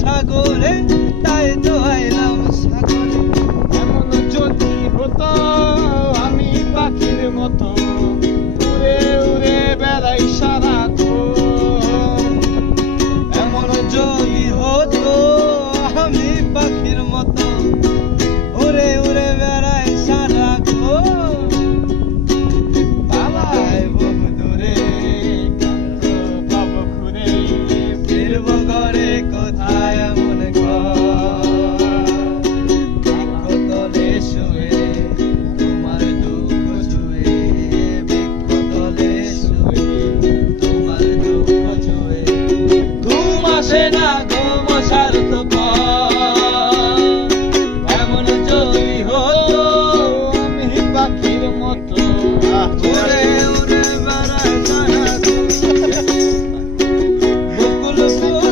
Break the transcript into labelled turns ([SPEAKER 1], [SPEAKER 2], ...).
[SPEAKER 1] সাগরে, তাই তো আইলাম সাগরে।
[SPEAKER 2] এমন যদি হতো, আমি পাখির মতো উড়ে উড়ে বেড়াই সারা
[SPEAKER 1] এমন যদি হতো, আমি পাখির মতো